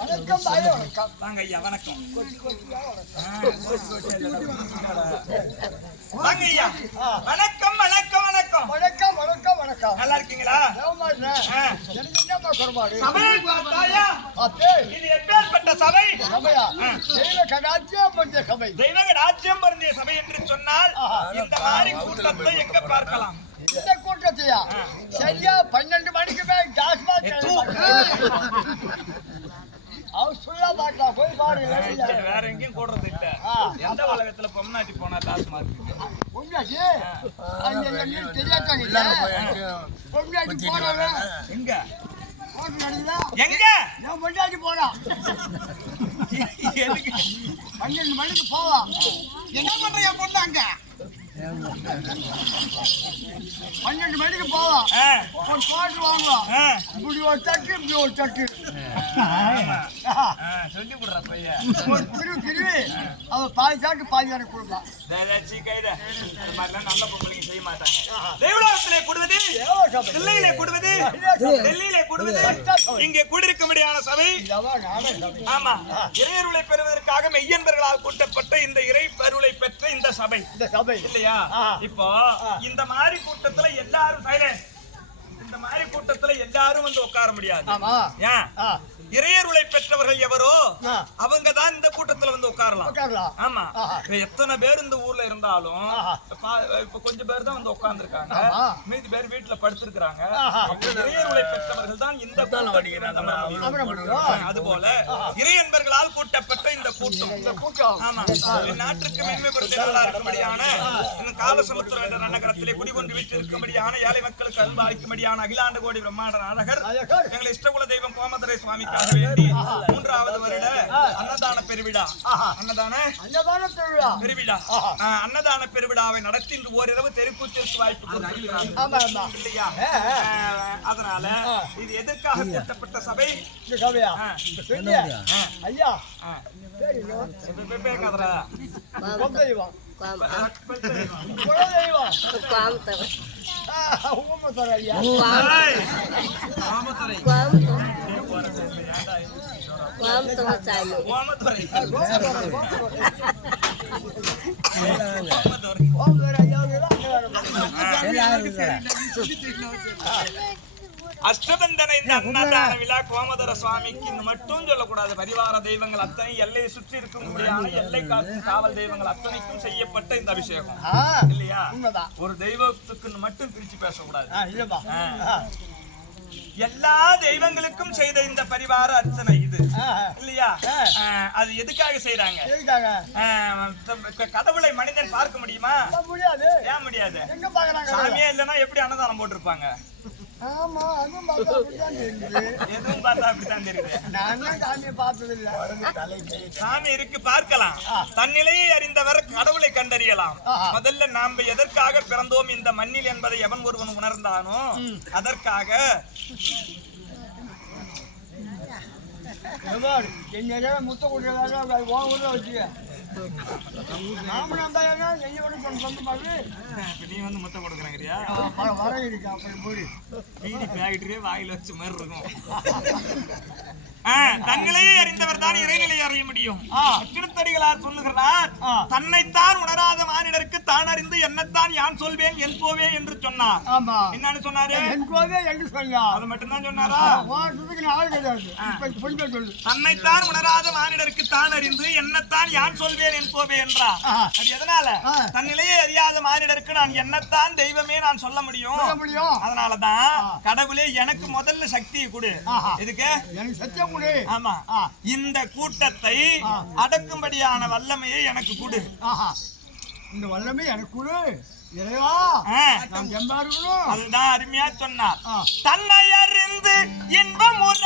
வணக்கம் தாயே, வணக்கம். வாங்க ஐயா, வணக்கம். வாங்க ஐயா, வணக்கம். சபையை பார்த்தாயா? இது எப்பேற்பட்ட சபை? தெய்வ ராஜ்யம் பொருந்திய சபை என்று சொன்னால் இந்த மாதிரி கூட்டத்தை எங்க பார்க்கலாம்? இந்த கூட்டத்தையா சரியா 12 மணிக்கு மேல் போய் பாரு. வேற எங்கேயும் கூடுறது இல்ல. எந்த உலகத்துல பொம்னாட்டி போனா டாஸ்மார்க் எங்க எங்க நான் பொண்டாட்டி போறான் 12 மணிக்கு போவான். என்ன பண்றீங்க பொண்ணாங்க? 12 மணிக்கு போவான். ஒரு கோட்டு வாங்குவான். இப்படி ஒரு தட்டு இப்படி ஒரு தட்டு சொல்லி விடுற பையன் ஒரு திருவி அவன் பாதி சாட்டு பாதி எனக்கு கொடுப்பான். நல்ல பொம்பளைங்க செய்ய மாட்டாங்க. தேவலோகத்திலே கூடுவது, தில்லையிலே கூடுவது, டெல்லியிலே கூடுவது, இங்கே கூடியிருக்கும்படியான சபை. ஆமா, இறையருளை பெறுவதற்காக மெய்யன்பர்களால் கூட்டப்பட்ட இந்த இறை பருளை பெற்ற இந்த சபை இல்லையா? இப்போ இந்த மாதிரி கூட்டத்துல எல்லாரும் சைலன்ட். இந்த மாதிரி கூட்டத்துல எல்லாரும் வந்து உட்கார முடியாது. ஏன்? இறையருளை பெற்றவர்கள் எவரோ அவங்க தான் இந்த கூட்டத்துல வந்து உட்காரலாம். ஆமா, எத்தனை பேர் இந்த ஊர்ல இருந்தாலும் இப்ப கொஞ்சம் பேர் தான் வந்து உட்கார்ந்து இருக்காங்க. மீதி பேர் வீட்டுல படுத்திருக்காங்க. இறையருளை பெற்றவர்கள் தான் இந்த கூட்டம். அதுபோல இறையன்பர்களால் கூட்டப்பட்ட இந்த கூட்டம். ஆமா, நாட்டுக்கு மேன்மைப்படுத்த இருக்கும்படியான இந்த காலசமுத்திரம் என்ற நகரத்திலே குடிகொண்டு விட்டு இருக்கும்படியான ஏழை மக்களுக்கு அன்பு அளிக்கும்படியான அகிலாண்ட கோடி பிரம்மாண்ட நாடகர் எங்கள் இஷ்டகுல தெய்வம் கோமதுரை சுவாமிக்கு வேண்டி 3வது வருட அன்னதான பெருவிழா அன்னதான பெருவிழாவை நடத்தி இன்று ஓரிரவு தெருக்கூத்திற்கு வாய்ப்பு இல்லையா? அதனால இது எதற்காக கூட்டப்பட்ட சபை? ஐயா அஷ்டபந்தன இந்த அன்னதான விழா கோமதர சுவாமிக்கு மட்டும் சொல்லக்கூடாது. பரிவார தெய்வங்கள் அத்தனை எல்லையை சுற்றி இருக்கும்படியான எல்லை காவல் தெய்வங்கள் அத்தனைக்கும் செய்யப்பட்ட இந்த அபிஷேகம் இல்லையா? ஒரு தெய்வத்துக்கு மட்டும் பிரிச்சு பேசக்கூடாது. எல்லா தெய்வங்களுக்கும் செய்த இந்த பரிவார அர்ச்சனை இது இல்லையா? அது எதுக்காக செய்யறாங்க? கடவுளை மனிதன் பார்க்க முடியுமா? முடியாது. ஏன் முடியாது? சாமியே இல்லைன்னா எப்படி அன்னதானம் போட்டிருப்பாங்க? எதுவும் பார்த்தா அப்படித்தான் தெரியுது. சாமி இருக்கு, பார்க்கலாம். தன்னிலையை அறிந்தவர் கடவுளை கண்டறியலாம். முதல்ல நாம் எதற்காக பிறந்தோம் இந்த மண்ணில் என்பதை எவன் ஒருவன் உணர்ந்தானோ அதற்காக முத்த கொடுக்க வச்சுக்க. நீ வந்து முத்த கொடுக்குறேங்கிறியா? வர இருக்கு அப்படி மூடி மீதி பேக்கிட்டே வாயில வச்சு மாதிரி இருக்கும். தன்னிலையை அறிந்தவர் தான் இறைநிலையை அறிய முடியும். திருத்தடிகளார் சொல்லுகிறார், தன்னைத்தான் உணராத மானிடருக்கு தான் அறிந்து என்னத்தான் யான் சொல்வேன் என் போவே என்று சொன்னார். என்னன்னு சொன்னாரு? அது மட்டும்தான் சொன்னாரா? தன்னைத்தான் உணராத மானிடருக்கு தான் அறிந்து என்னத்தான் யான் சொல்வேன் என் போவே என்றார். அது எதனால? தன்னிலையை அறியாத மானிடருக்கு நான் என்னத்தான் தெய்வமே நான் சொல்ல முடியும். அதனாலதான் கடவுளே எனக்கு முதல்ல சக்தியை கொடு. இதுக்கு சத்தியம் கொடு. ஆமா, இந்த கூட்டத்தை அடக்கும்படியான வல்லமையை எனக்கு கொடு. இந்த வல்லமை எனக்கு கொடு இறைவா. அதுதான் அருமையா சொன்னார். தன்னை அறிந்து இன்பமுற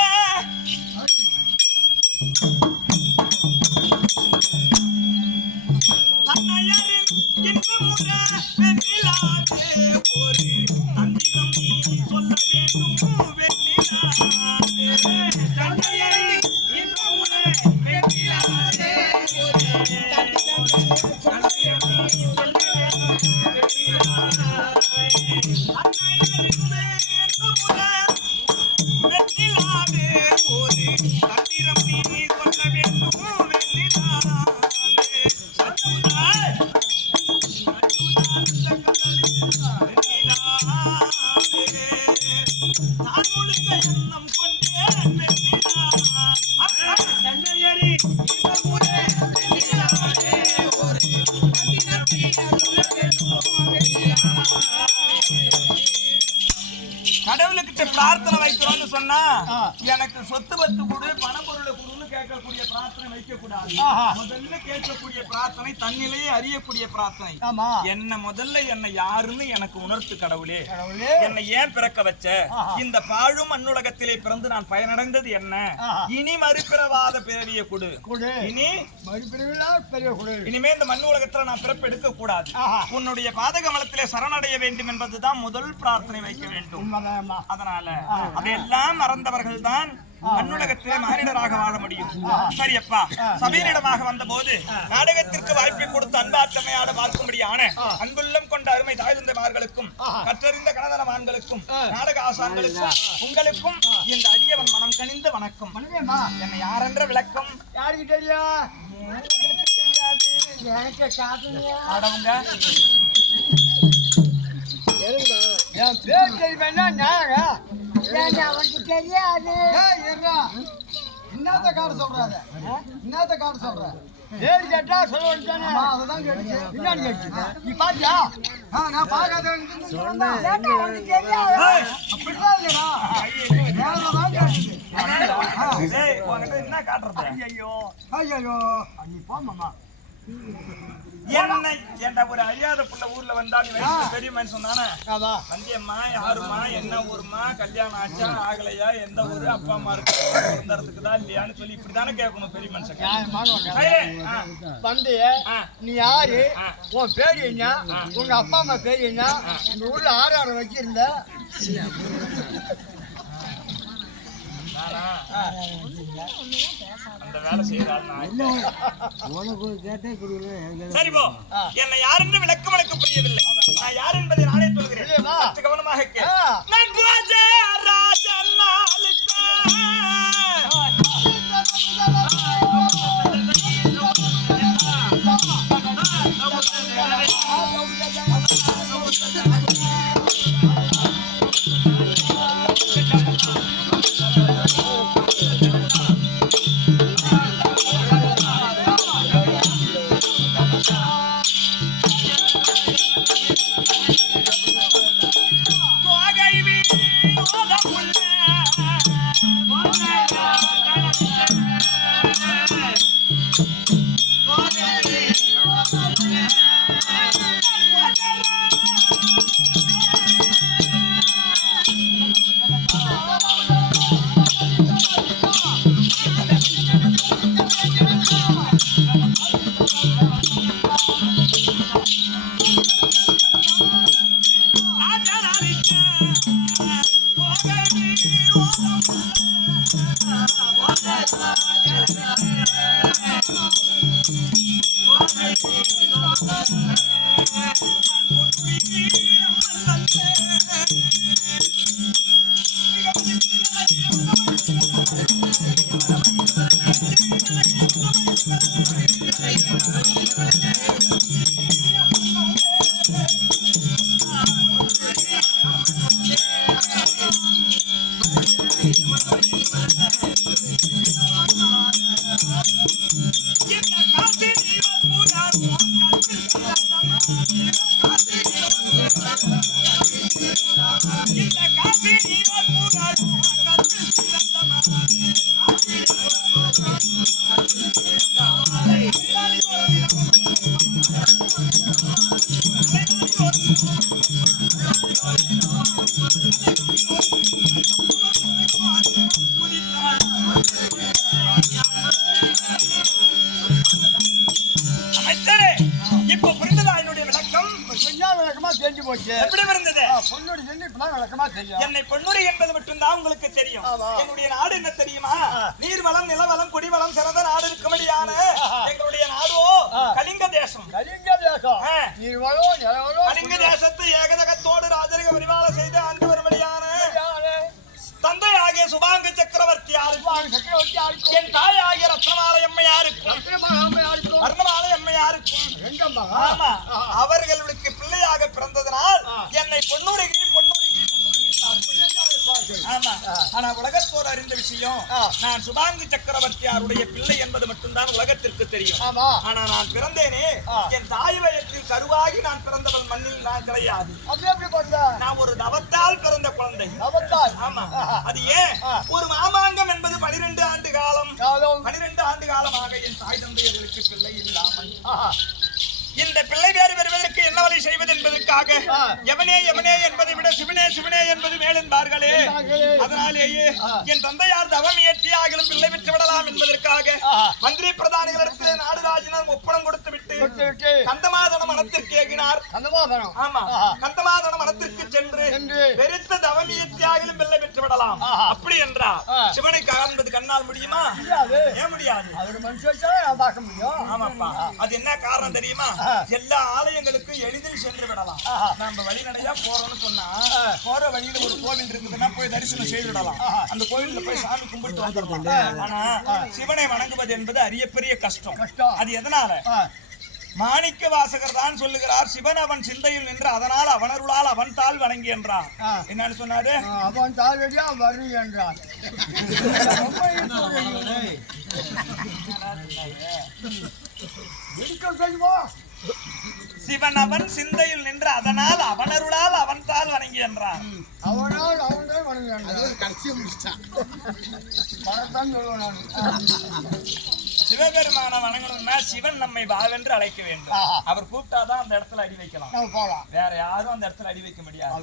ஒரு தந்திரம் நீ சொல்ல வேண்டும் நான் முழுக்க எண்ணம் கொண்டே பிரார்த்தனை வைக்கிறோம்னு சொன்னா எனக்கு சொத்து பத்து கொடு பணம் பொருளை கொடுன்னு கேட்கக்கூடிய பிரார்த்தனை வைக்க கூடாது. முதல்ல கேட்கக்கூடிய பிரார்த்தனை தன்னிலேயே அறியக்கூடிய பிரார்த்தனை. என்ன முதல்ல என்ன யாருன்னு எனக்கு உணர்த்து கடவுளே. என்னை ஏன் பிறக்க வச்ச? இந்த பாழும் மண்ணுலகத்திலே பிறந்து நான் பயனடைந்தது என்ன? இனி மறுபிறவாத பிறவியை கொடு. இனி இனிமே இந்த மண்ணு உலகத்துல நான் பிறப்பு எடுக்க கூடாது. உன்னுடைய பாதகமலத்திலே சரணடைய வேண்டும் என்பதுதான் முதல் பிரார்த்தனை வைக்க வேண்டும். அதனால அதையெல்லாம் மறந்தவர்கள் தான் மண்ணுலகத்திலே மானிடராக வாழ முடியும். சரியப்பா, சபையினிடமாக வந்த போது நாடகத்திற்கு வாய்ப்பை கொடுத்து அன்பாத்தமையாட பார்க்கும்படியான அன்புள்ளம் கொண்ட அருமை தாய் தந்தைமார்களுக்கும் கற்றறிந்த கணவனமான்களுக்கும் நாடக ஆசான்களுக்கும் உங்களுக்கும் இந்த அடியவன் மனம் கனிந்த வணக்கம். என்னை யாரென்ற விளக்கம் யாருக்கு தெரியும்? ஆடவங்க என் பேர் தெரியுமா? நாங்க அவனுக்கு தெரியாது. என்னத்த காட்ட சொல்றாரு? என்னத்த காட்ட சொல்ற? பேர் கேட்டா சொல்ல வேண்டியதானே? அதுதான் கேட்டுச்சு. பின்னாடி கேட்டுச்சு. நீ பாத்தியா? நான் பார்க்காத அவனுக்கு தெரியாது. அப்படிதான் இல்லையா? வேறதான் கேட்டுச்சு. என்ன காட்டுறது? ஐயோ ஐயோ நீ போமாமா. என்ன ஏண்டா ஒரு அறியாத புள்ள ஊர்ல வந்தா நீ பெரிய மனுஷன் தானே? வந்தியம்மா யாருமா, என்ன ஊருமா, கல்யாணம் ஆச்சா ஆகலையா, எந்த ஊரு, அப்பா அம்மா இருக்குதா இல்லையான்னு சொல்லி இப்படித்தானே கேட்கணும் பெரிய மனுஷன். வந்து நீ யாரு, உன் பேரு என்ன, உங்க அப்பா அம்மா பேரு என்ன, இந்த ஊர்ல ஆறு வச்சிருந்த அந்த வேலை செய்யறாள். சரி போ, என்னை யார் என்று விளக்கம் எனக்கு புரியவில்லை. நான் யார் என்பதை நானே சொல்கிறேன். கவனமாக என்னை பொன்னுரி என்பது மட்டும்தான் உங்களுக்கு தெரியும். எங்களுடைய நாடு என்ன தெரியுமா? நீர்வளம், நிலவளம், குடிவளம் சிறந்த நாடு இருக்கும்படியான எங்களுடைய நாடோ கலிங்க தேசம். கலிங்க தேசத்தை ஏகதகத்தோடு ராஜரிக பரிபால செய்து ஆண்டு வரும்படியான தந்தை ஆகிய சுபாங்க சக்கரவர்த்தி யாருக்கும், என் தாய் ஆகிய ரத்னமாலை அம்மையாருக்கும், வர்ணமாலை அம்மையாருக்கும் அவர்களுக்கு பிள்ளையாக பிறந்ததனால் என்னை பொன்னுருகி ஆனா உலகத்தோர் அறிந்த விஷயம் நான் சுபாங்கு சக்கரவர்த்தியாருடைய பிள்ளை என்பது மட்டும்தான் உலகத்திற்கு தெரியும். ஆமா. ஆனா நான் பிறந்தேனே என் தாய் வயத்தில் கருவாகி நான் பிறந்தவன் மண்ணில் நான் கிடையாது. அப்படி எப்படி பிறந்த? நான் ஒரு தவத்தால் பிறந்த குழந்தை. தவத்தால்? ஆமா. அது ஏன் ஒரு மாமாங்கம் என்பது 12 ஆண்டு காலம் 12 ஆண்டு காலமாக என் தாய் தந்தையர்களுக்கு பிள்ளை இல்லாமல் இந்த பிள்ளை பேறு பெறுவதற்கு என்ன வழி செய்வது என்பதற்காக எவனே எவனே என்பதை விட சிவனே சிவனே என்பது மேலென்பார்களே. அதனாலேயே என் தந்தையார் தவம் இயற்றியாகிலும் பிள்ளை பெற்று விடலாம் என்பதற்காக மந்திரி பிரதானிகளிடத்தில் நாடுராஜினர் ஒப்பனம் கொடுத்து விட்டு கந்தமாதன மனத்திற்கு ஏகினார். ஆமா, கந்தமாதன மனத்திற்கு சென்று பெருத்த தவம் இயற்றியாகிலும் பிள்ளை பெற்று விடலாம் அப்படி என்றார். சிவனை காண்பது கண்ணால் முடியுமா? ஏன் முடியாது? ஆமாப்பா. அது என்ன காரணம் தெரியுமா? எல்லா ஆலயங்களுக்கும் எளிதில் சென்று விடலாம். நம்ம வழிநடையா போறோம்னு சொன்னா போற வழியில ஒரு கோவில் இருக்குதுன்னா போய் தரிசனம் செய்து விடலாம். அந்த கோவில்ல போய் சாமி கும்பிட்டு வந்துடலாம். ஆனா சிவனை வணங்குவது என்பது அரிய பெரிய கஷ்டம். அது எதனால? மாணிக்க வாசகர் தான் சொல்லுகிறார், சிவன் அவன் சிந்தையில் நின்று அதனால் அவனருளால் அவன் தாள் வணங்கி என்றார். என்னன்னு சொன்னாரு? அவன் தாள் வழியா வரு என்றார். சிவன் அவன் சிந்தையில் நின்று அதனால் அவனருளால் அவன் தாள் வணங்கி என்றார். அவனால் அவன் தான் வணங்கி கடைசியை முடிச்சான். சிவபெருமான வணங்கணும்னா சிவன் நம்மை வாவென்று அழைக்க வேண்டும். அவர் கூப்பிட்டாதான் அந்த இடத்துல அடி வைக்கலாம். வேற யாரும் அந்த இடத்துல அடி வைக்க முடியாது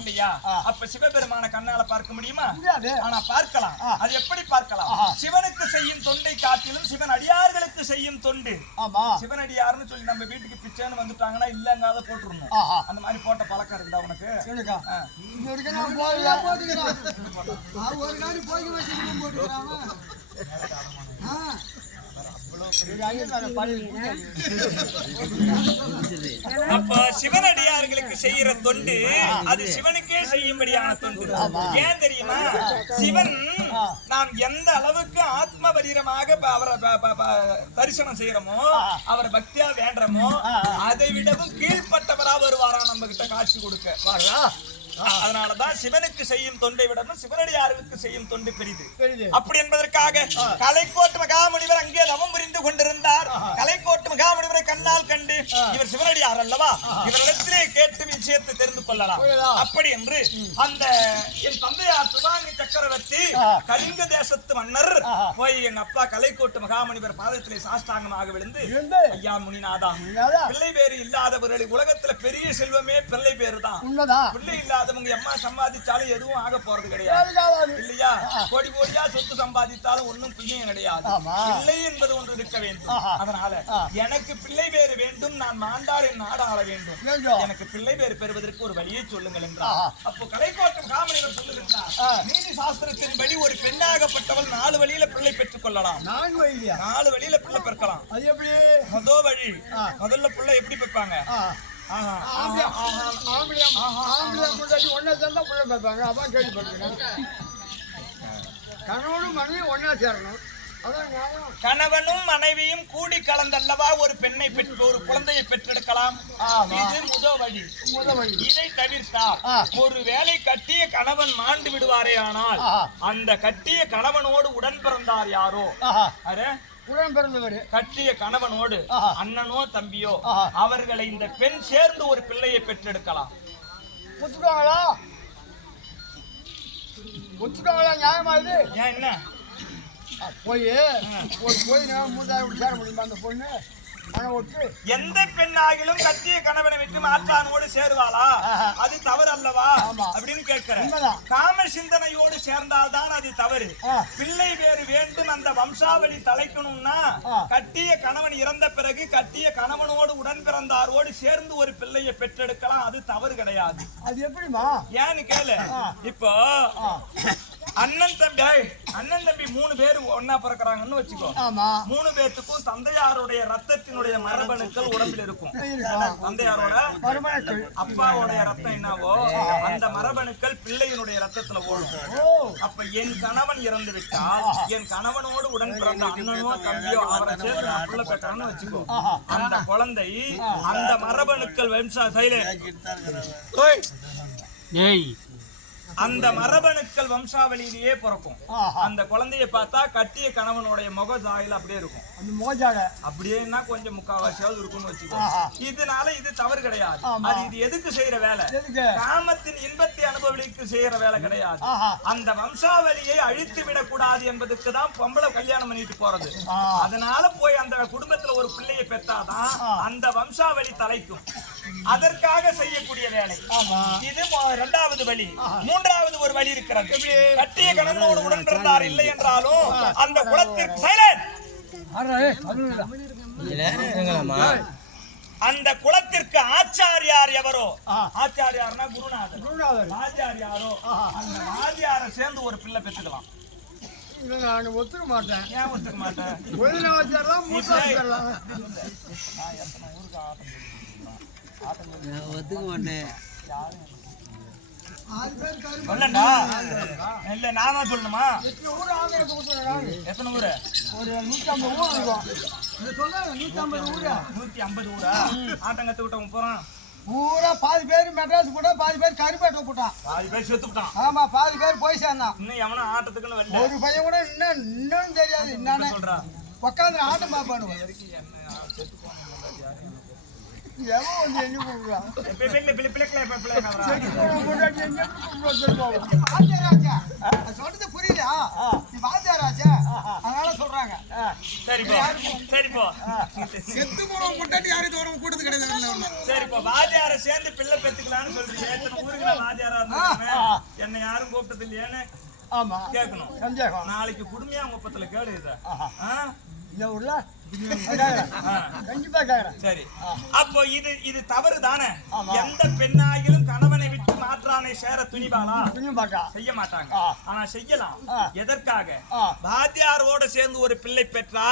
இல்லையா? அப்ப சிவபெருமான கண்ணால பார்க்க முடியுமா? ஆனா பார்க்கலாம். அது எப்படி பார்க்கலாம்? சிவனுக்கு செய்யும் தொண்டை காட்டிலும் சிவன் அடியார்களுக்கு செய்யும் தொண்டு. சிவன் அடியார்னு சொல்லி நம்ம வீட்டுக்கு பிச்சைன்னு வந்துட்டாங்கன்னா இல்லங்காத போட்டுருணும். அந்த மாதிரி போட்ட பழக்கம் இருக்குதா உனக்கு? அப்ப சிவனடியார்களுக்கு செய்யற தொண்டு அது சிவனுக்கே செய்யும்படியான தொண்டு. ஏன் தெரியுமா? சிவன் நாம் எந்த அளவுக்கு ஆத்ம பரீரமாக அவரை தரிசனம் செய்யறோமோ, அவரை பக்தியா வேண்டறோமோ, அதை விடவும் கீழ்பட்டவரா வருவாரா நம்ம கிட்ட காட்சி கொடுக்க. அதனாலதான் சிவனுக்கு செய்யும் தொண்டை விடணும் சிவனடியாருக்கு செய்யும் தொண்டு பெரிது. அப்படி என்பதற்காக கலைக்கோட்டு மகாமுனிவர் அங்கே தவம் புரிந்து கொண்டிருந்தார். கலைக்கோட்டு மகாமுனிவரை கண்ணால் கண்டு இவர் சிவனடியார் அல்லவா, இவரிடத்திலே கேட்டு விஷயத்தை தெரிந்து கொள்ளலாம். அப்படி என்று அந்த என் தந்தையார் சுபாங்கி சக்கரவர்த்தி கலிங்க தேசத்து மன்னர் போய் எங்க அப்பா கலைக்கோட்டு மகாமுனிவர் பாதத்திலே சாஷ்டாங்கமாக விழுந்து, ஐயா முனிநாதா, பிள்ளை பேரு இல்லாதவர்களுக்கு உலகத்துல பெரிய செல்வமே பிள்ளை பேரு தான். பிள்ளை இல்லாத அம்மா சம்பாதிச்சாலும் எதுவும் ஆக போறது கிடையாது இல்லையா? கோடி கோடியா சொத்து சம்பாதித்தாலும் ஒன்னும் புண்ணியம் கிடையாது. பிள்ளை என்பது ஒன்று இருக்க வேண்டும். அதனால எனக்கு பிள்ளை பேரு வேண்டும், நான் மாண்டாள் என் நாடு ஆள வேண்டும், எனக்கு பிள்ளை பேரு பெறுவதற்கு ஒரு வழியை சொல்லுங்கள் என்றார். அப்போ கலைக்கோட்டம் காமனிவர் சொல்லுகின்றார், நீதி சாஸ்திரத்தின்படி ஒரு பெண்ணாகப்பட்டவள் 4 வழியில பிள்ளை பெற்றுக் கொள்ளலாம். 4 வழியில பிள்ளை பெறலாம். முதல் வழி, முதல்ல பிள்ளை எப்படி பெற்பாங்க? கணவனும் மனைவியும் கூடி கலந்தல்லவா ஒரு பெண்ணை பெற்று ஒரு குழந்தையை பெற்றெடுக்கலாம். இது முதல் வழி. இதை தவிர்த்தால் ஒரு வேலை கட்டிய கணவன் மாண்டு விடுவாரே, ஆனால் அந்த கட்டிய கணவனோடு உடன் பிறந்தார் யாரோ, உடன் பிறந்தவர் கட்டிய கணவனோடு அண்ணனோ தம்பியோ அவர்களை இந்த பெண் சேர்ந்து ஒரு பிள்ளையை பெற்றெடுக்கலாம். ஒத்துக்காங்களா? நியாயமா இது? ஏன் என்ன போய் மூதாயிரம் சேர முடியுமா அந்த பொண்ணு? எந்த பெண்ணாகிலும் கட்டிய கணவனை விட்டு மாற்றானோடு சேருவாளா? அது தவறு அல்லவா அப்படின்னு கேட்கிறேன். காம சிந்தனையோடு சேர்ந்தால்தான் அது தவறு. பிள்ளை வேறு வேண்டும், அந்த வம்சாவளி தலைக்கணும்னா கட்டிய கணவன் இறந்த பிறகு கட்டிய கணவனோடு உடன் பிறந்தாரோடு சேர்ந்து ஒரு பிள்ளையை பெற்றெடுக்கலாம். அது தவறு கிடையாது. அது எப்படிமா? ஏன்னு கேளு. இப்போ அண்ணன் தம்பி 3 பேர் ஒன்னா பிறக்கிறாங்கன்னு வச்சுக்கோ. 3 பேத்துக்கும் தந்தையாருடைய ரத்தத்தினுடைய மரபணுக்கள் உடம்பில் இருக்கும். தந்தையாரோட அப்பாவுடைய ரத்தம் என்னவோ அந்த மரபணுக்கள் பிள்ளையினுடைய ரத்தத்துல ஓடும். அப்ப என் கணவன் இறந்து விட்டால் என் கணவனோடு உடன் பிறந்த அண்ணனோ தம்பியோ அவரை சேர்ந்து நான் பிள்ளை பெற்றான்னு வச்சுக்கோ. அந்த குழந்தை அந்த மரபணுக்கள் வம்சா அந்த மரபணுக்கள் வம்சாவளியிலேயே பிறக்கும். அந்த குழந்தைய பார்த்தா கட்டிய கணவனுடைய முக சாயல் அப்படியே இருக்கும். அந்த மோஜாட அப்படியேன்னா கொஞ்சம் முக்காவாசியாவது இருக்கும்னு வச்சுக்கோ. இதனால இது தவறு கிடையாது. அது இது எதுக்கு செய்யற வேலை? காமத்தின் இன்பத்தை அனுபவிக்கு செய்யற வேலை கிடையாது. அந்த வம்சாவளியை அழித்து விடக்கூடாது என்பதுக்கு தான் பொம்பளை கல்யாணம் பண்ணிட்டு போறது. அதனால போய் அந்த குடும்பத்துல ஒரு பிள்ளையை பெற்றாதான் அந்த வம்சாவளி தலைக்கும். அதற்காக செய்யக்கூடிய வேலை இது. இரண்டாவது வழி. மூன்றாவது ஒரு வழி இருக்கிறது. கட்டிய கணவனோடு உடன் பிறந்தார் இல்லை என்றாலும் அந்த குலத்திற்கு அந்த குலத்திற்கு ஆச்சாரியார் எவரோ, ஆச்சாரியார்னா குருநாதர், ஆச்சாரியாரோ அந்த ஆச்சாரியாரை சேர்ந்து ஒரு பிள்ளை பெற்றுக்கலாம். நான் ஒத்துக்க மாட்டேன். ஏன் ஒத்துக்க மாட்டேன்? ஒத்துக்க மாட்டேன். சொல்லண்டா இல்ல நானா சொல்லணுமா? எத்தனை ஊரு? ஒரு 150 ஊர் இருக்கும். 150 ஊரு. 150 ஊரா? ஆட்டம் கத்து விட்டவங்க போறான் பூரா பாதி பேர் மெட்ராஸ் போட்டா, பாதி பேர் கருப்பேட்டை போட்டான், பாதி பேர் செத்து விட்டான். ஆமா பாதி பேர் போய் சேர்ந்தான். இன்னும் எவனா ஆட்டத்துக்குன்னு வரல. ஒரு பையன் கூட இன்னும் தெரியாது என்னன்னு சொல்றா. உட்காந்து ஆட்டம் பாப்பானு எவன் வந்து எண்ணி போடுறான். சொல்றது புரியலையா? நீ வாத்தியாராச்சா, அதனால சொல்றாங்க. சரிப்போ செத்து போறவங்க முட்டாட்டி யாரும் தோறவங்க கூட்டது கிடையாது. சரிப்போ வாத்தியாரை சேர்ந்து பிள்ளை பெத்துக்கலாம்னு சொல்றீங்க. எத்தனை ஊருக்கு நான் வாத்தியாரா இருந்தேன், என்னை யாரும் கூப்பிட்டது இல்லையான்னு ஆமா கேட்கணும். சந்தேகம். நாளைக்கு குடுமையா முப்பத்துல கேடு இத இந்த ஊர்ல கண்டிப்பா கேக்குறேன். சரி, அப்போ இது தவறு தானே? எந்த பெண்ணாயிலும் கணவனை விட்டு மாற்றானை சேர துணிவாளா? செய்ய மாட்டாங்க. ஆனா செய்யலாம். எதற்காக? வாத்தியாரோட சேர்ந்து ஒரு பிள்ளை பெற்றா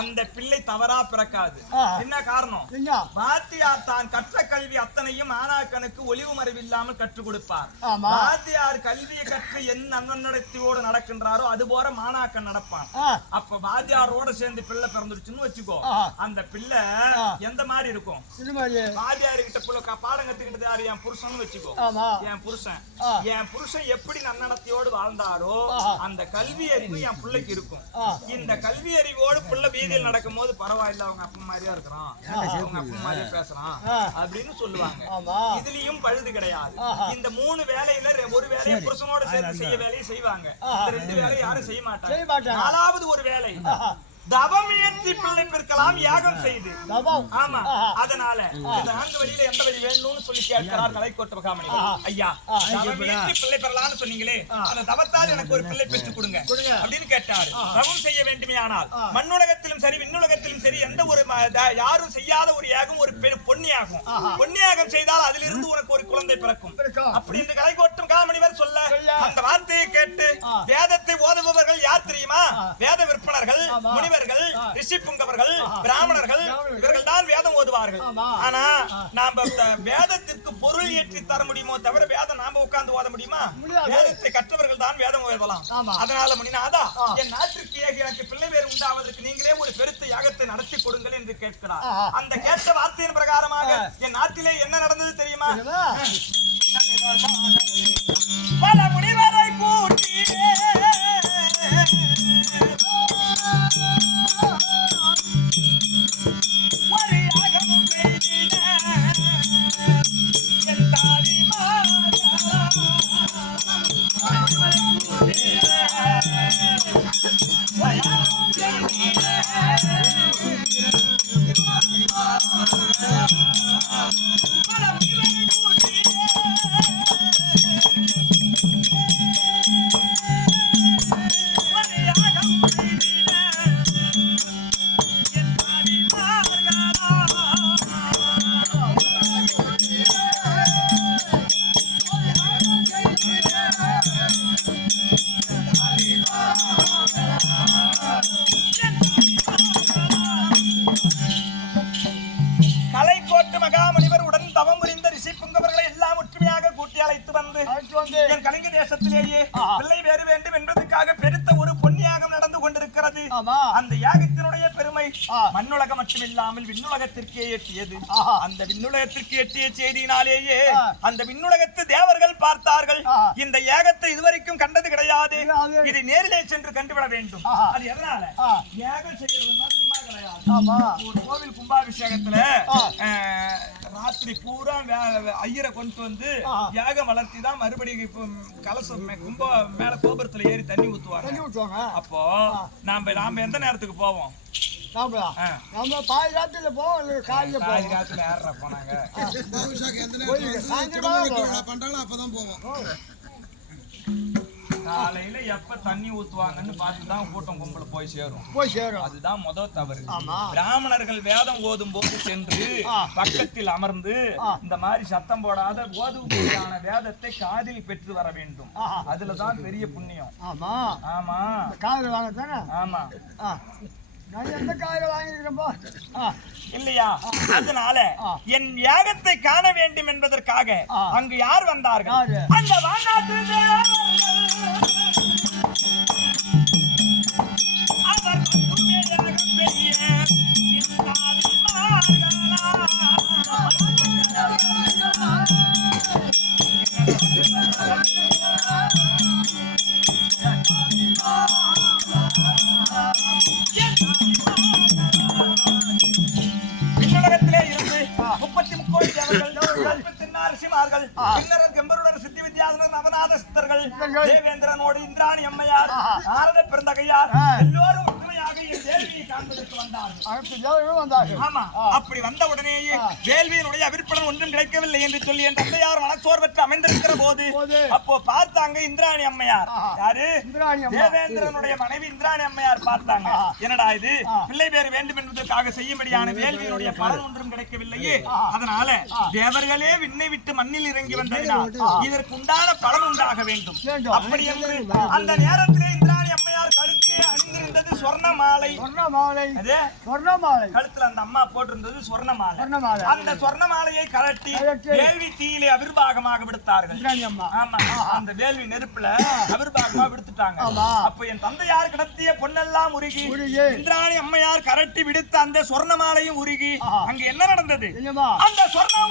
அந்த பிள்ளை தவறா பிறக்காது. என்ன காரணம்? வாத்தியார் தான் கற்ற கல்வி அத்தனையும் மாணாக்கனுக்கு ஒளிவு மறைவு இல்லாமல் கற்றுக் கொடுப்பார். வாத்தியார் கல்வியை கற்று என்ன நன்னடத்தையோடு நடக்கின்றாரோ அது போல மாணாக்கன் நடப்பான். அப்ப வாத்தியாரோட சேர்ந்து பிள்ளை பிறந்துருச்சுன்னு வச்சுக்கோ, அந்த பிள்ளை எந்த மாதிரி இருக்கும்? வாத்தியார் கிட்ட பிள்ளை பாடம் கத்துக்கிட்டது யாரு? என் புருஷன் வச்சுக்கோ. என் புருஷன் எப்படி நன்னடத்தையோடு வாழ்ந்தாரோ அந்த கல்வி அறிவு என் பிள்ளைக்கு இருக்கும். இந்த கல்வி அறிவோடு பிள்ளை வீதியில் நடக்கும் போது பரவாயில்ல, அவங்க அப்பா மாதிரியா இருக்கிறான், அவங்க அப்பா மாதிரியா பேசுறான் அப்படின்னு சொல்லுவாங்க. இதுலயும் பழுது கிடையாது. இந்த 3 வேலையில ஒரு வேலையை புருஷனோட சேர்ந்து செய்ய வேலையை செய்வாங்க. இந்த 2 வேலையை யாரும் செய்ய மாட்டாங்க. 4வது ஒரு வேலை தவம் ஏற்றி பிள்ளை பெருக்கலாம், யாகம் செய்து. ஆமா, அதனால இந்த 4 வழியில எந்த வழி வேணும்னு சொல்லி கேட்கிறார் கலைக்கோட்ட மகாமணி. ஐயா, தவம் ஏற்றி பிள்ளை பெறலாம்னு சொன்னீங்களே, அந்த தவத்தால் எனக்கு ஒரு பிள்ளை பெற்று கொடுங்க அப்படின்னு கேட்டாரு. தவம் செய்ய வேண்டுமே ஆனால் மண்ணுலகத்திலும் சரி விண்ணுலகத்திலும் சரி எந்த ஒரு யாரும் செய்யாத ஒரு யாகம் ஒரு பொன்னியாகும். பொன்னியாகம் செய்தால் அதிலிருந்து உனக்கு ஒரு குழந்தை பிறக்கும் அப்படி என்று கலைக்கோட்டும் மகாமணிவர் சொல்ல, அந்த வார்த்தையை கேட்டு வேதத்தை ஓதுபவர்கள் யார் தெரியுமா? வேத விற்பனர்கள், முனிவர்கள், ரிஷி புங்கவர்கள், பிராமணர்கள், இவர்கள் தான் வேதம் ஓதுவார்கள். ஆனா நாம வேதத்திற்கு பொருள் ஏற்றி தர முடியுமோ தவிர வேதம் நாம உட்கார்ந்து ஓத முடியுமா? வேதத்தை கற்றவர்கள் தான் வேதம் ஓதலாம். அதனால முனிநாதா, என் நாட்டிற்கு எனக்கு பிள்ளை பேர் உண்டாவதற்கு நீங்களே ஒரு பெருத்த யாகத்தை நடத்தி கொடுங்கள் என்று கேட்கிறார். அந்த கேட்ட வார்த்தையின் பிரகாரமாக என் நாட்டிலே என்ன நடந்தது தெரியுமா? பல முனிவரை கூட்டி என் கலிங்க தேசத்திலேயே பிள்ளை வேறு வேண்டும் என்பதற்காக பெருத்த ஒரு பொன்னியாகம் நடந்து கொண்டிருக்கிறது. அந்த யாகத்தினுடைய பெருமை மண்ணுலகம் மட்டும் இல்லாமல் விண்ணுலகத்திற்கே எட்டியது. ஆஹா. அந்த விண்ணுலகத்திற்கு எட்டிய செய்தியினாலேயே அந்த விண்ணுலகத்து தேவர்கள் பார்த்தார்கள், இந்த ஏகத்தை இதுவரைக்கும் கண்டது கிடையாது, இதை நேரிலே சென்று கண்டுவிட வேண்டும். அது எதனால யாகம் செய்யறதுன்னா சும்மா கிடையாது. ஒரு கோவில் கும்பாபிஷேகத்துல ராத்திரி பூரா ஐயரை கொண்டு வந்து யாகம் வளர்த்தி தான் மறுபடியும் கலசம் கும்ப மேல கோபுரத்துல ஏறி தண்ணி ஊத்துவாங்க. அப்போ நாம எந்த நேரத்துக்கு போவோம்? நம்ம பாதி ராத்திரில போவோம், பாதி ராத்திரில யாரா போனாங்க? அப்பதான் போவோம். காலையில எப்ப தண்ணி ஊத்துவாங்கன்னு பார்த்துதான் கூட்டம் கும்பல போய் சேரும். அதுதான் முதல் தவறு. பிராமணர்கள் வேதம் ஓதும் போது சென்று பக்கத்தில் அமர்ந்து இந்த மாதிரி சத்தம் போடாத ஓதுவான வேதத்தை காதில் பெற்று வர வேண்டும். அதுலதான் பெரிய புண்ணியம். ஆமா ஆமா காதல் வாங்க தானே. ஆமா நான் எந்த காதல் வாங்கிருக்கிறப்போ இல்லையா? அதனால என் யாகத்தை காண வேண்டும் என்பதற்காக அங்கு யார் வந்தார்கள்? அந்த வானாட்டு அவர் விண்ணுலகத்திலே இருந்து 33 கோடி தேவர்கள், 34 ரிஷிமார்கள், கிண்ணறர், கெம்பருடர், சித்தி வித்யாதனர், நவநாத சித்தர்கள், தேவேந்திரனோடு இந்திராணி அம்மையார், நாரத பெருந்தகையார் எல்லோரும் ஒற்றுமையாக என் வேள்வியை காண்பதற்கு வந்தார்கள். ஆமா, அப்படி வந்த உடனேயே வேள்வியினுடைய அவிர்ப்பணம் ஒன்றும் கிடைக்கவில்லை என்று சொல்லி என் தந்தையார் மனச்சோர்வற்று அமைந்திருக்கிற போது அப்போ பார்த்தாங்க இந்திராணி அம்மையார். யாரு? தேவேந்திரனுடைய மனைவி இந்திராணி அம்மையார் பார்த்தாங்க. என்னடா இது, பிள்ளை பேர் வேண்டும் என்பதற்காக செய்யும்படியான வேள்வியினுடைய பலன் ஒன்றும் கிடைக்கவில்லையே, அதனால தேவர்களே விண்ணை விட்டு மண்ணில் இறங்கி வந்ததினால் இதற்கு உண்டான பலன் உண்டாக வேண்டும். அப்படி என்று அந்த நேரத்திலே இந்திராணி அம்மையார் கழுத்து அணிந்திருந்தது சொர்ண மாலை. கழுத்துல அந்த அம்மா போட்டிருந்தது சொர்ண மாலை. அந்த சொர்ண மாலையை கழட்டி வேள்வி தீயிலே அவிர்வாகமாக விடுத்தார்கள். ஆமா, அந்த வேள்வி நெருப்புல அவிர்வாகமாக விடுத்துட்டாங்க. அப்ப என் தந்தையார் கிடத்திய பொன்னெல்லாம் உருகி இந்திராணி அம்மையார் கரட்டி விடுத்த அந்த சொர்ண மாலையும் உருகி அங்க என்ன நடந்தது? அந்த சொர்ணம்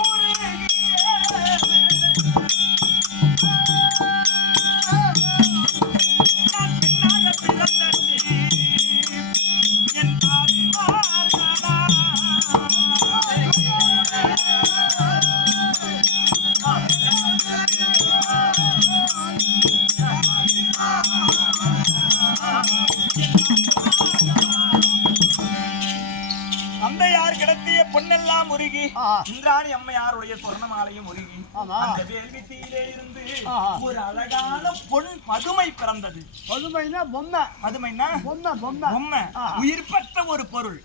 தந்தையார் கிடத்திய பொன்னெல்லாம் உருகி இந்திராணி அம்மையாருடைய சொர்ணமாலையும் உருகி அந்த வேள்வி தீயிலே இருந்து ஒரு அழகான பொன் பதுமை பிறந்தது. பதுமைனா பொம்மை. பதுமைனா பொம்மை. பொம்மை, உயிர் பெற்ற ஒரு பொருள்.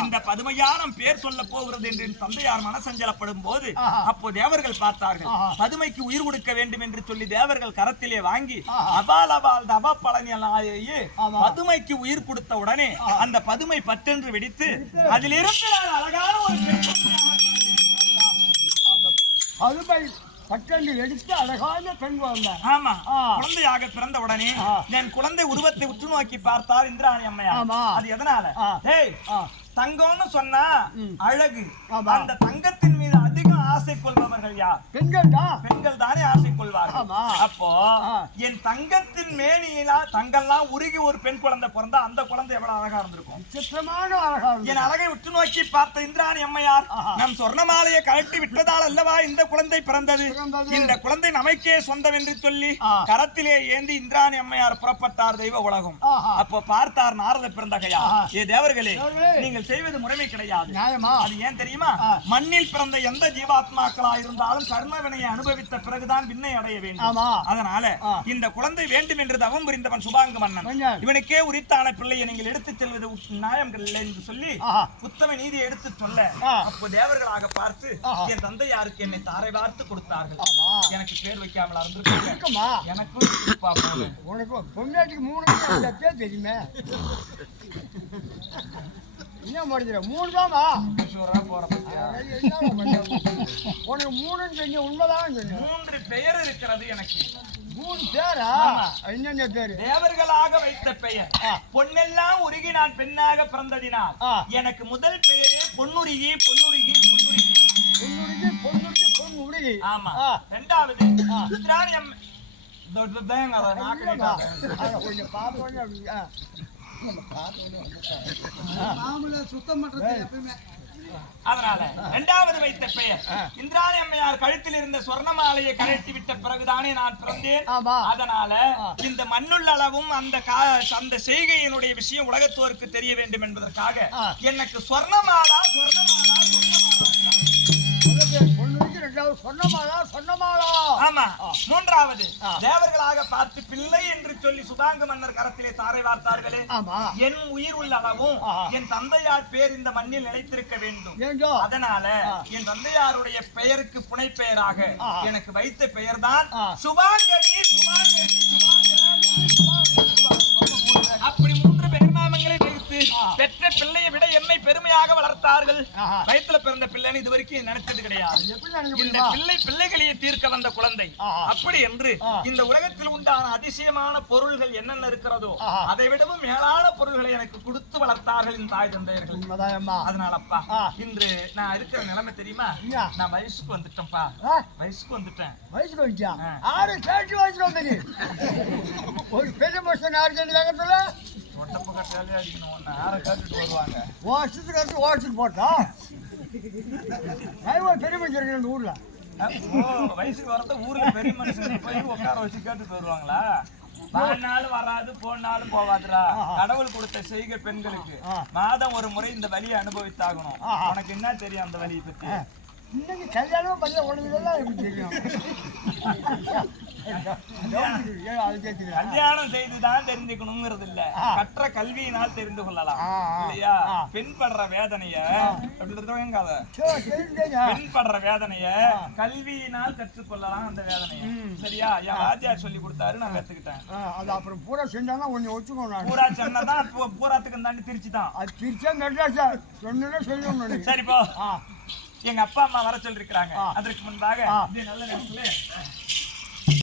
இந்த பதுமையான பேர் சொல்ல போகிறது என்று தந்தையார் மனசஞ்சலப்படும் போது அப்போ தேவர்கள் பார்த்தார்கள், பதுமைக்கு உயிர் கொடுக்க வேண்டும் என்று சொல்லி தேவர்கள் கரத்திலே வாங்கி அபாலபால் தப பழனியே பதுமைக்கு உயிர் கொடுத்த உடனே அந்த பதுமை பட்டென்று வெடித்து அதிலிருந்து அழகான ஒரு பதுமை பட்டென்று எடுத்து அழகான பெண் குழந்தை. ஆமா, குழந்தையாக பிறந்த உடனே என் குழந்தை உருவத்தை உற்று நோக்கி பார்த்தார் இந்திராணி அம்மையார். அது எதனால? தங்கம்னு சொன்னா அழகு. அந்த தங்கத்தின் மீது அதிகம் ஆசை கொள்பவர்கள் யார்? பெண்கள் தானே ஆசை கொள்வார்கள். அப்போ என் தங்கத்தின் மேனியில தங்கெல்லாம் உருகி ஒரு பெண் குழந்தை பிறந்தா அந்த குழந்தை எவ்வளவு அழகா இருந்திருக்கும். என் அழகை உற்று நோக்கி பார்த்த இந்திராணி அம்மையார், நம் சொர்ணமாலையை கழட்டி விட்டதால் அல்லவா இந்த குழந்தை பிறந்தது, இந்த குழந்தை நமக்கே சொந்தம் என்று சொல்லி கரத்திலே ஏந்தி இந்திராணி அம்மையார் புறப்பட்டார் தெய்வ உலகம். அப்போ பார்த்தார் நாரத பெருந்தகையா, ஏ தேவர்களே, நீங்கள் செய்வது முறைமை கிடையாது. அது ஏன் தெரியுமா? மண்ணில் பிறந்த எந்த ஜீவாத்மாக்களா இருந்தாலும் கர்ம வினையை அனுபவித்த பிறகுதான் விண்ணை அடைய வேண்டும். அதனால இந்த குழந்தை வேண்டும் என்று தவம் புரிந்தவன் சுபாங்க மன்னன், இவனுக்கே உரித்தான பிள்ளையை நீங்கள் எடுத்துச் செல்வது நியாயங்கள் இல்லை என்று சொல்லி உத்தம நீதியை எடுத்து சொல்ல அப்போ தேவர்களாக பார்த்து என் தந்தையாருக்கு என்னை தாரை பார்த்து கொடுத்தார்கள். எனக்கு பேர் வைக்காமல் இருந்திருக்குமா? எனக்கும் பொண்டாட்டிக்கு 3 தெரியுமே. என்ன முடிக்கிற 3 தாமா போற பத்தியா உனக்கு 3ன்னு சொன்னீங்க உண்மைதான் சொன்னீங்க 3 பெயர் இருக்கிறது எனக்கு 3 பேரா என்னென்ன பேரு தேவர்களாக வைத்த பெயர் பொன்னெல்லாம் உருகி நான் பெண்ணாக பிறந்ததினால் எனக்கு முதல் பெயரே பொன்னுருகி பொன்னுருகி பொன்னுருகி பொன்னுருகி பொன்னுருகி பொன்னுருகி ஆமா இரண்டாவது ருத்ராணியம் கொஞ்சம் பார்த்தோன்னே சுத்தம் பண்றது எப்பயுமே அதனால இரண்டாவது வைத்த பெயர் இந்திராணி அம்மையார் கழுத்தில் இருந்த சொர்ணமாலையை கழட்டி விட்ட பிறகுதானே நான் பிறந்தேன். அதனால இந்த மண்ணுள்ள அளவும் அந்த செய்கையினுடைய விஷயம் உலகத்தோருக்கு தெரிய வேண்டும் என்பதற்காக எனக்கு சொர்ணமாலா சொர்ணமாலா சொன்னமாலா. ஆமா. மூன்றாவது தேவர்களாக பார்த்து பிள்ளை என்று சொல்லி சுதாங்க மன்னர் கரத்திலே தாரை வார்த்தார்களே, என் உயிர் உள்ள அளவும் என் தந்தையார் பேர் இந்த மண்ணில் நிலைத்திருக்க வேண்டும். அதனால என் தந்தையாருடைய பெயருக்கு புனை பெயராக எனக்கு வைத்த பெயர் தான் சுபாங்கனி. அப்படி 3 பெருநாமங்களை வைத்து பெற்ற பிள்ளையை விட என்னை பெருமையாக வளர்த்தார்கள். வயிற்றுல பிறந்த பிள்ளைன்னு இதுவரைக்கும் நினைச்சது கிடையாது. இந்த பிள்ளைகளையே தீர்க்க வந்த குழந்தை. அப்படி என்று இந்த உலகத்தில் உண்டான அதிசயமான பொருள்கள் என்னென்ன இருக்கிறதோ அதை விடவும் மேலான பொருள்களை எனக்கு கொடுத்து வளர்த்தார்கள் இந்த தாய் தந்தையர்கள். அதனாலப்பா இன்று நான் இருக்கிற நிலைமை தெரியுமா? நான் வயசுக்கு வந்துட்டேன்ப்பா. வயசுக்கு வந்துட்டேன். ஒரு பெரிய மனுஷன் வருவாங்க ஓடிச்சுட்டு போட்டா பெரிய மனுஷன் இந்த ஊர்ல வயசுக்கு வரத ஊர்ல பெரிய மனுஷன் போய் உட்கார வச்சு கேட்டுட்டு வருவாங்களா? வாழ்நாளும் வராது போனாலும் போவாதுரா. கடவுள் கொடுத்த செய்கை பெண்களுக்கு மாதம் ஒரு முறை இந்த வலியை அனுபவித்தாகணும். உனக்கு என்ன தெரியும் அந்த வலியை பத்தி? இன்னைக்கு கல்யாணம் பண்ண உடனேதான் எப்படி தெரியும்? கல்யாணம் செய்துதான் தெரிஞ்சுக்கணுங்கிறது இல்ல, கற்ற கல்வியினால் தெரிந்து கொள்ளலாம் இல்லையா? பெண் படுற வேதனைய பெண் படுற வேதனைய கல்வியினால் கற்றுக்கொள்ளலாம். அந்த வேதனைய சரியா என் வாத்தியார் சொல்லி கொடுத்தாரு, நான் கத்துக்கிட்டேன். அது அப்புறம் பூரா செஞ்சாதான் கொஞ்சம் ஒத்துக்கணும். பூரா சொன்னதான் பூராத்துக்கு தாண்டி திருச்சி தான். அது திருச்சா மெட்ராஸா சொன்னா சொல்லணும். சரிப்பா, எங்க அப்பா அம்மா வர சொல்லிருக்காங்க. அதற்கு முன்பாக நல்ல நேரத்துல